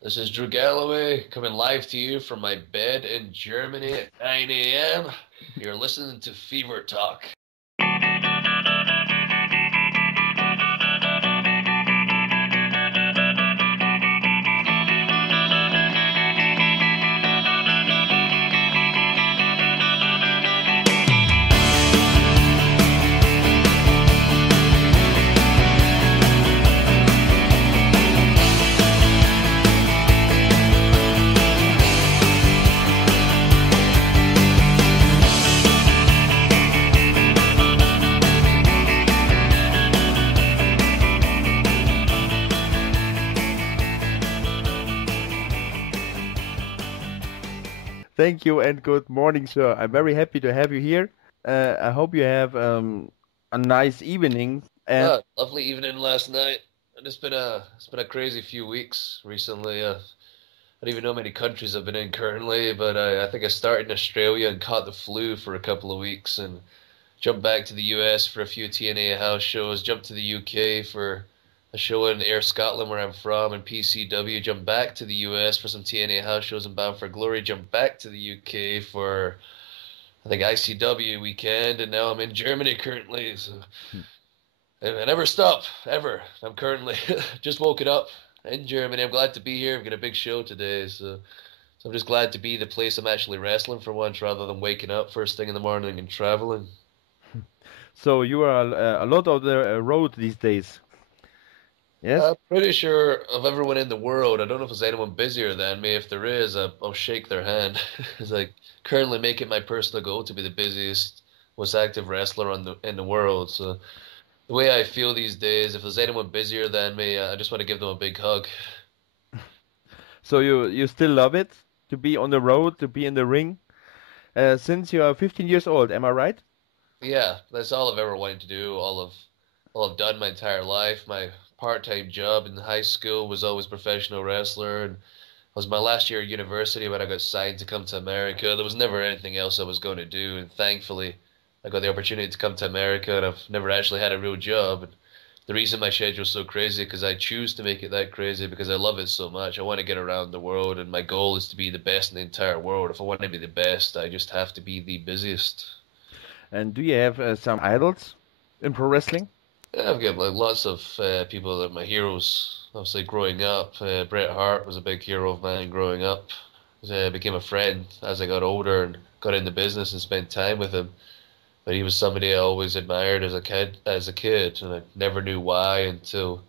This is Drew Galloway coming live to you from my bed in Germany at 9 a.m. You're listening to FeverTalk. Thank you and good morning, sir. I'm very happy to have you here. I hope you have a nice evening. And Lovely evening last night. And it's been a crazy few weeks recently. I don't even know how many countries I've been in currently, but I think I started in Australia and caught the flu for a couple of weeks and jumped back to the US for a few TNA house shows, jumped to the UK for a show in Ayr, Scotland, where I'm from, and PCW, jumped back to the US for some TNA house shows in Bound for Glory, jumped back to the UK for, I think, ICW weekend, and now I'm in Germany currently. So I never stop, ever. I'm currently just woken up in Germany. I'm glad to be here. I've got a big show today, so I'm just glad to be the place I'm actually wrestling for once, rather than waking up first thing in the morning and traveling. so you are a lot on the road these days. Yes? I'm pretty sure of everyone in the world, I don't know if there's anyone busier than me. If there is, I'll shake their hand. It's like currently making my personal goal to be the busiest, most active wrestler in the world. So the way I feel these days, if there's anyone busier than me, I just want to give them a big hug. So you still love it to be on the road, to be in the ring, since you are 15 years old, am I right? Yeah, that's all I've ever wanted to do. All I've done my entire life. My part-time job in high school was always professional wrestler, and it was my last year at university when I got signed to come to America. There was never anything else I was going to do, and thankfully, I got the opportunity to come to America, and I've never actually had a real job. And the reason my schedule's so crazy because I choose to make it that crazy because I love it so much. I want to get around the world, and my goal is to be the best in the entire world. If I want to be the best, I just have to be the busiest. And do you have some idols in pro wrestling? Yeah, I've got like lots of people that are my heroes. Obviously, growing up, Bret Hart was a big hero of mine growing up. Became a friend as I got older and got into business and spent time with him. But he was somebody I always admired as a kid, and I never knew why until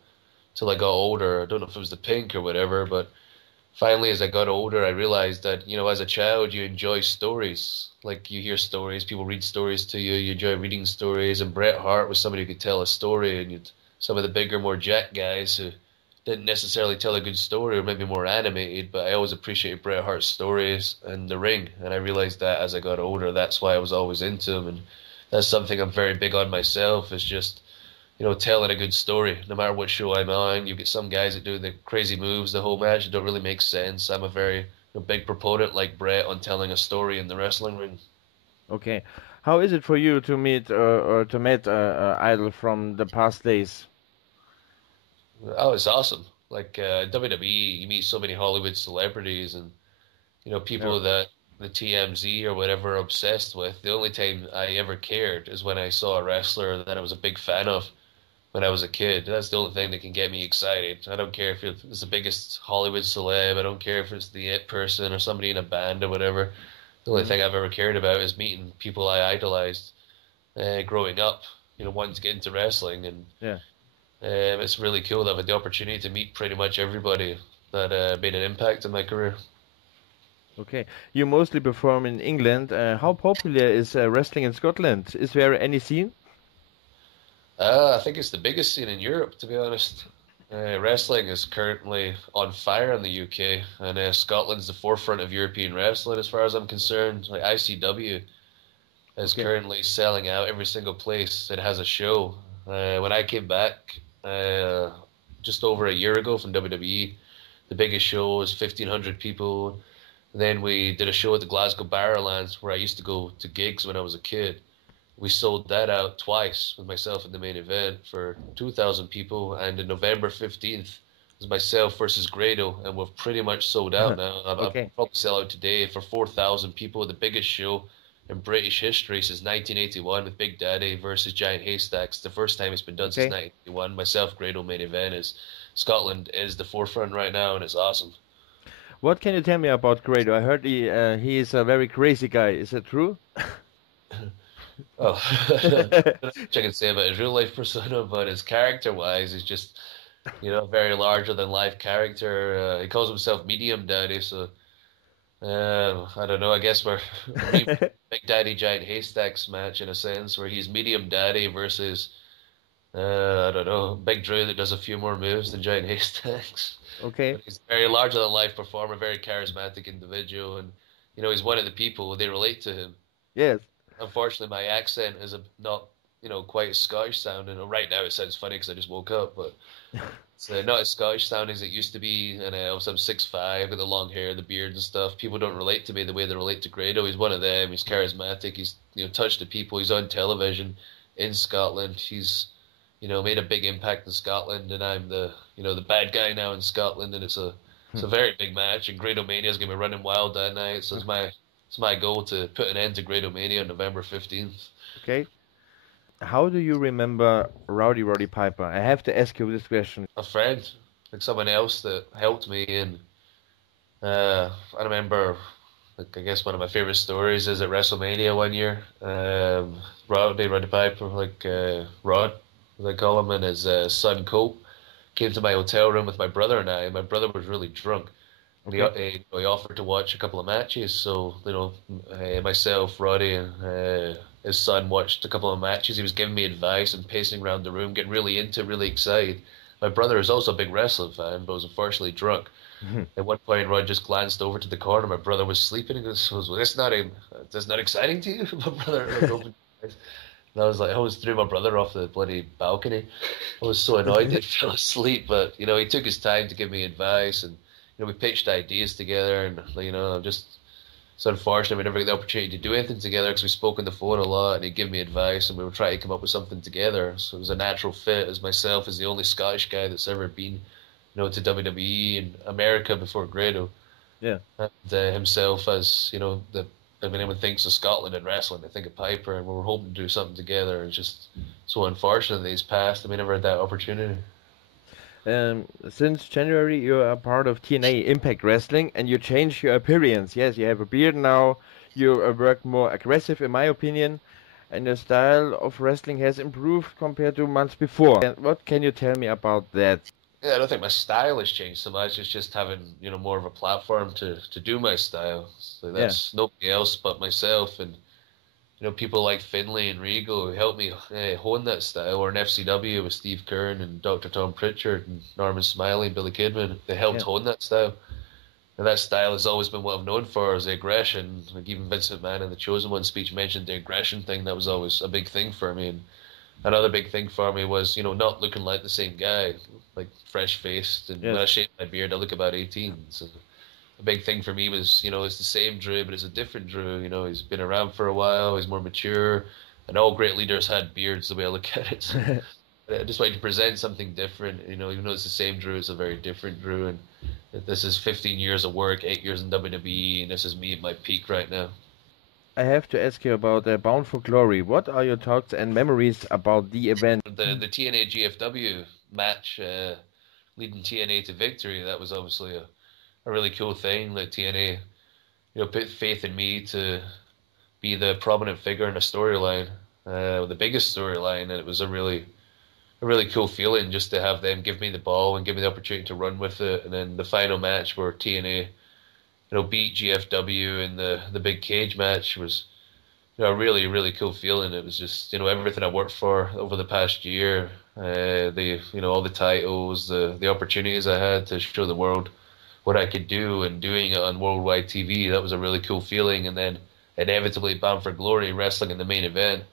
I got older. I don't know if it was the pink or whatever, but finally, as I got older, I realized that, as a child, you enjoy stories. Like, you hear stories, people read stories to you, you enjoy reading stories. And Bret Hart was somebody who could tell a story, and some of the bigger, more jacked guys who didn't necessarily tell a good story or maybe more animated, but I always appreciated Bret Hart's stories and the ring. And I realized that as I got older, that's why I was always into him. And that's something I'm very big on myself, is just telling a good story. No matter what show I'm on, you get some guys that do the crazy moves the whole match that don't really make sense. I'm a very big proponent, like Brett, on telling a story in the wrestling ring. Okay. How is it for you to meet or to meet idol from the past days? Oh, it's awesome. Like WWE, you meet so many Hollywood celebrities and Yeah. people that the TMZ or whatever are obsessed with. The only time I ever cared is when I saw a wrestler that I was a big fan of when I was a kid. That's the only thing that can get me excited. I don't care if it's the biggest Hollywood celeb. I don't care if it's the it person or somebody in a band or whatever. The only Mhm. thing I've ever cared about is meeting people I idolized growing up. Wanting to get into wrestling, and Yeah. it's really cool that I've had the opportunity to meet pretty much everybody that made an impact in my career. Okay. You mostly perform in England. How popular is wrestling in Scotland? Is there any scene? I think it's the biggest scene in Europe, to be honest. Wrestling is currently on fire in the UK, and Scotland's the forefront of European wrestling, as far as I'm concerned. Like ICW is Okay. currently selling out every single place that has a show. When I came back just over a year ago from WWE, the biggest show was 1,500 people. Then we did a show at the Glasgow Barrowlands, where I used to go to gigs when I was a kid. We sold that out twice with myself in the main event for 2,000 people. And in November 15th, is myself versus Grado, and we've pretty much sold out now. I'll Okay. probably sell out today for 4,000 people. The biggest show in British history since 1981 with Big Daddy versus Giant Haystacks. The first time it's been done since Okay. 1981. Myself, Grado main event is Scotland is the forefront right now, and it's awesome. What can you tell me about Grado? I heard he is a very crazy guy. Is that true? Oh, I don't know what I can say about his real life persona, but his character wise, he's just a very larger than life character. He calls himself Medium Daddy, so I don't know. I guess we're Big Daddy Giant Haystacks match in a sense, where he's Medium Daddy versus I don't know, Big Drew that does a few more moves than Giant Haystacks. Okay. But he's a very larger than life performer, very charismatic individual, and he's one of the people they relate to him. Yes. Unfortunately, my accent is not quite as Scottish sounding. Right now, it sounds funny because I just woke up, but it's not as Scottish sounding as it used to be. And also, I'm 6'5", with the long hair, the beard and stuff. People don't relate to me the way they relate to Grado. He's one of them. He's charismatic. He's touched the people. He's on television in Scotland. He's made a big impact in Scotland, and I'm the bad guy now in Scotland, and it's a very big match. And Gradomania is gonna be running wild that night, so it's my goal to put an end to Gradomania on November 15th. Okay. How do you remember Roddy Piper? I have to ask you this question. A friend, like someone else that helped me, and I remember, like, I guess one of my favorite stories is at WrestleMania one year. Roddy Piper, like Rod, as I call him, and his son Colt came to my hotel room with my brother and I. My brother was really drunk, and Okay. he offered to watch a couple of matches. So myself, Roddy, and his son watched a couple of matches. He was giving me advice and pacing around the room, getting really into, really excited. My brother is also a big wrestling fan, but was unfortunately drunk. At one point, Rod just glanced over to the corner. My brother was sleeping, and goes, "Well, that's not exciting to you?" My brother like opened his eyes. And I was like, I almost threw my brother off the bloody balcony. I was so annoyed that he fell asleep, but he took his time to give me advice, and we pitched ideas together, and I'm just it's unfortunate we never get the opportunity to do anything together because we spoke on the phone a lot, and he'd give me advice, and we were trying to come up with something together. So it was a natural fit, as myself as the only Scottish guy that's ever been, to WWE and America before Grado, Yeah. and himself as when anyone thinks of Scotland and wrestling, they think of Piper, and we were hoping to do something together. It's just so unfortunate that he's passed, and we never had that opportunity. Since January, you are part of TNA Impact Wrestling, and you changed your appearance. Yes, you have a beard now. You work more aggressive, in my opinion, and your style of wrestling has improved compared to months before. And what can you tell me about that? Yeah, I don't think my style has changed so much. It's just having more of a platform to do my style. So Yeah. that's nobody else but myself, and people like Finlay and Regal who helped me hone that style, or in FCW with Steve Kern and Dr. Tom Pritchard and Norman Smiley and Billy Kidman. They helped Yeah. hone that style. And that style has always been what I'm known for, is the aggression. Like even Vince McMahon in the Chosen One speech mentioned the aggression thing. That was always a big thing for me. And another big thing for me was, not looking like the same guy, like fresh-faced. And when I Yes. shave my beard, I look about 18. So a big thing for me was, it's the same Drew, but it's a different Drew. He's been around for a while, he's more mature, and all great leaders had beards the way I look at it. So I just wanted to present something different, even though it's the same Drew, it's a very different Drew. And this is 15 years of work, 8 years in WWE, and this is me at my peak right now. I have to ask you about Bound for Glory. What are your thoughts and memories about the event? The TNA GFW match leading TNA to victory, that was obviously a really cool thing. Like TNA, put faith in me to be the prominent figure in a storyline, the biggest storyline, and it was a really cool feeling just to have them give me the ball and give me the opportunity to run with it. And then the final match where TNA, beat GFW in the big cage match was, a really, really cool feeling. It was just, everything I worked for over the past year, all the titles, the opportunities I had to show the world what I could do, and doing it on worldwide TV. That was a really cool feeling. And then inevitably Bound for Glory wrestling in the main event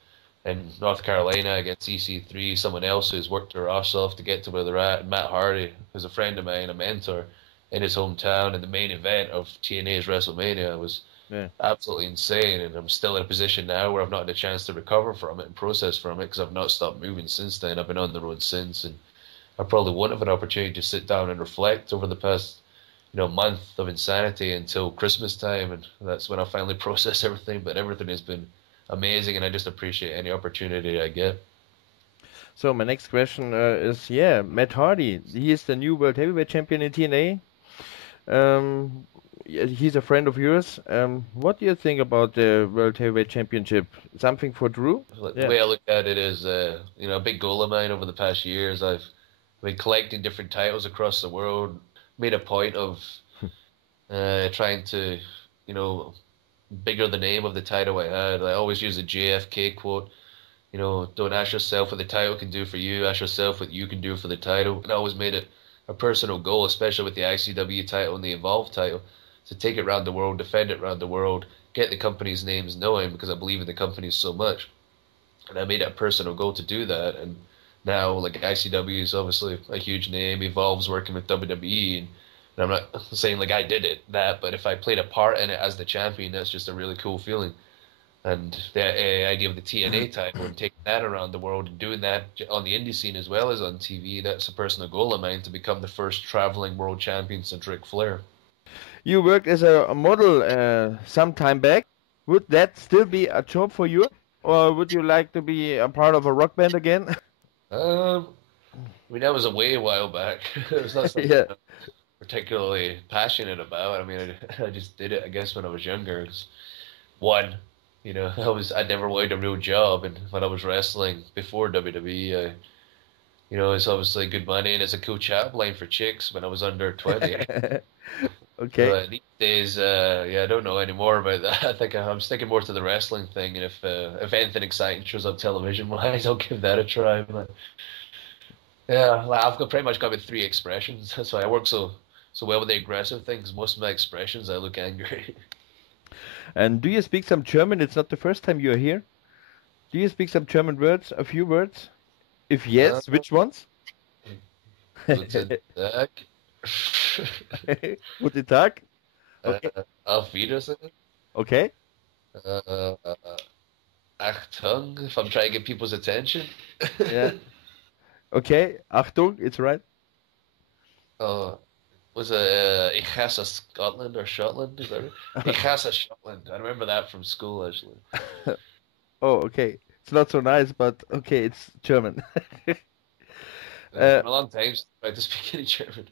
in North Carolina against EC3, someone else who's worked their ass off to get to where they're at. And Matt Hardy, who's a friend of mine, a mentor, in his hometown in the main event of TNA's WrestleMania, was Yeah. absolutely insane. And I'm still in a position now where I've not had a chance to recover from it and process from it, because I've not stopped moving since then. I've been on the road since, and I probably wouldn't have an opportunity to sit down and reflect over the past, month of insanity until Christmas time, and that's when I finally process everything. But everything has been amazing, and I just appreciate any opportunity I get. So my next question is, yeah, Matt Hardy. He is the new World Heavyweight Champion in TNA. Yeah, he's a friend of yours. What do you think about the World Heavyweight Championship? Something for Drew? Like, the Yeah. way I look at it is, a big goal of mine over the past years. I've been collecting different titles across the world. Made a point of trying to, you know, bigger the name of the title I had. I always use the JFK quote. Don't ask yourself what the title can do for you. Ask yourself what you can do for the title. And I always made it a personal goal, especially with the ICW title and the Evolve title, to take it around the world, defend it around the world, get the company's names known because I believe in the company so much. And I made it a personal goal to do that. And now, like, ICW is obviously a huge name. Evolve's working with WWE, and I'm not saying like I did that, but if I played a part in it as the champion, that's just a really cool feeling. And the idea of the TNA title and taking that around the world and doing that on the indie scene as well as on TV, that's a personal goal of mine, to become the first traveling world champion since Ric Flair. You worked as a model some time back. Would that still be a job for you? Or would you like to be a part of a rock band again? Um, that was a way while back. It was not something Yeah. I'm particularly passionate about. I mean, I just did it, I guess, when I was younger. 'Cause one, I never wanted a real job, and when I was wrestling before WWE, it's obviously good money and it's a cool chat line for chicks when I was under 20. Okay. These days, I don't know any more about that. I think I'm sticking more to the wrestling thing, and if anything exciting shows up television wise, I'll give that a try. But yeah, like, pretty much got with three expressions. That's why I work so well with the aggressive things. Most of my expressions, I look angry. And do you speak some German? It's not the first time you're here. Do you speak some German words? A few words? If Uh, yes, which ones? Guten Tag. Guten Tag. uh, Okay. Auf Wiedersehen. Okay. Uh, Achtung, if I'm trying to get people's attention. Yeah. Okay. Achtung, it's right. uh, was it Ich hasse Scotland or Scotland? Is that right? Ich hasse Scotland. I remember that from school, actually. Oh, okay. It's not so nice, but okay, it's German. It's Uh, been a long time since I tried to speak any German.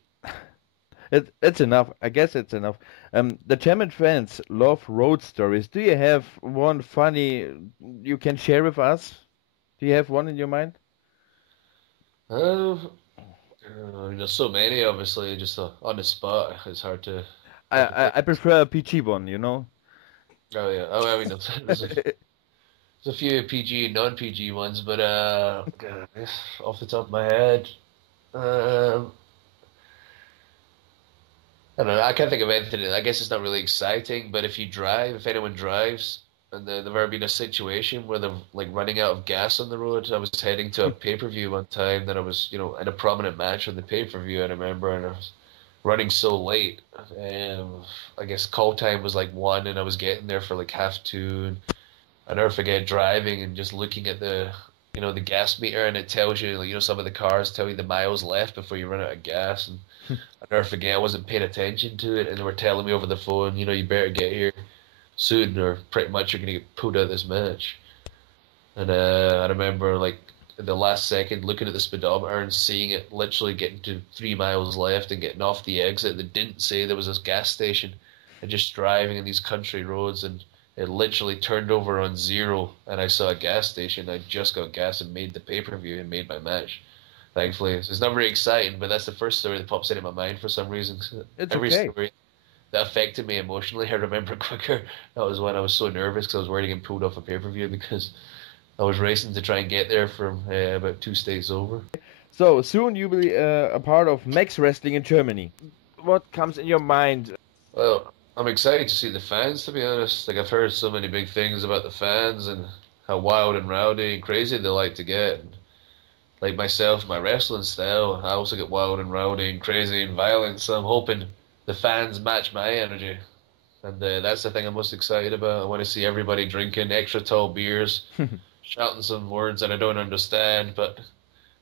it's enough. I guess it's enough. The German fans love road stories. Do you have one funny you can share with us? Do you have one in your mind? Uh, I mean, there's so many, obviously, just on the spot. It's hard to I, think of I, things. I prefer a PG one, you know? Oh yeah. Oh, I mean, there's a few PG and non-PG ones, but God, off the top of my head, um, I don't know. I can't think of anything. I guess it's not really exciting, but if anyone drives, and there's ever been a situation where they're like running out of gas on the road. I was heading to a pay-per-view one time that I was, in a prominent match on the pay-per-view, I remember, and I was running so late. I guess call time was like 1, and I was getting there for like half 2, and I never forget driving and just looking at the gas meter, and it tells you, like, some of the cars tell you the miles left before you run out of gas, and I never forget I wasn't paying attention to it, and they were telling me over the phone, you better get here soon, or pretty much you're gonna get pulled out of this match. And I remember, like, at the last second looking at the speedometer and seeing it literally getting to 3 miles left and getting off the exit that didn't say there was this gas station, and just driving in these country roads, and it literally turned over on 0, and I saw a gas station. I just got gas and made the pay-per-view and made my match, thankfully. So it's not very exciting, but that's the first story that pops into my mind for some reason. It's Every okay. story that affected me emotionally, I remember quicker. That was when I was so nervous because I was worried to get pulled off a pay-per-view because I was racing to try and get there from about 2 states over. So soon you will be a part of Max Wrestling in Germany. What comes in your mind? Well, I'm excited to see the fans, to be honest. Like, I've heard so many big things about the fans and how wild and rowdy and crazy they like to get. And like myself, my wrestling style, I also get wild and rowdy and crazy and violent, so I'm hoping the fans match my energy. And that's the thing I'm most excited about. I want to see everybody drinking extra tall beers, shouting some words that I don't understand, but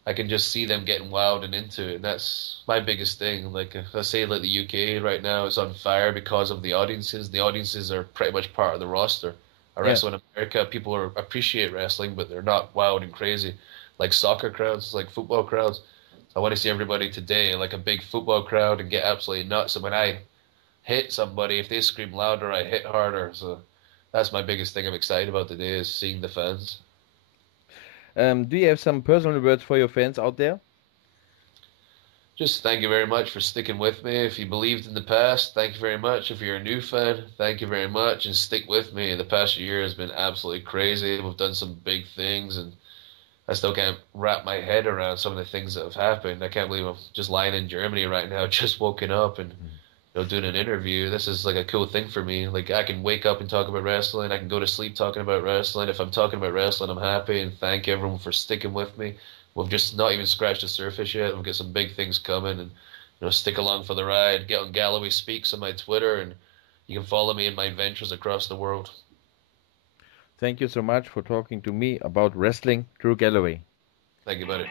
I can just see them getting wild and into it, and that's my biggest thing. Like if I say, like the UK right now is on fire because of the audiences. The audiences are pretty much part of the roster. I Yeah. wrestle in America. People appreciate wrestling, but they're not wild and crazy like soccer crowds, like football crowds. I want to see everybody today like a big football crowd and get absolutely nuts. And when I hit somebody, if they scream louder, I hit harder. So that's my biggest thing I'm excited about today is seeing the fans. Do you have some personal words for your fans out there? Just thank you very much for sticking with me. If you believed in the past, thank you very much. If you're a new fan, thank you very much and stick with me. The past year has been absolutely crazy. We've done some big things and I still can't wrap my head around some of the things that have happened. I can't believe I'm just lying in Germany right now, just woken up and doing an interview. This is like a cool thing for me. Like I can wake up and talk about wrestling. I can go to sleep talking about wrestling. If I'm talking about wrestling, I'm happy and thank everyone for sticking with me. We've just not even scratched the surface yet. We've got some big things coming and stick along for the ride. Get on Galloway Speaks on my Twitter and you can follow me in my ventures across the world. Thank you so much for talking to me about wrestling, Drew Galloway. Thank you, buddy.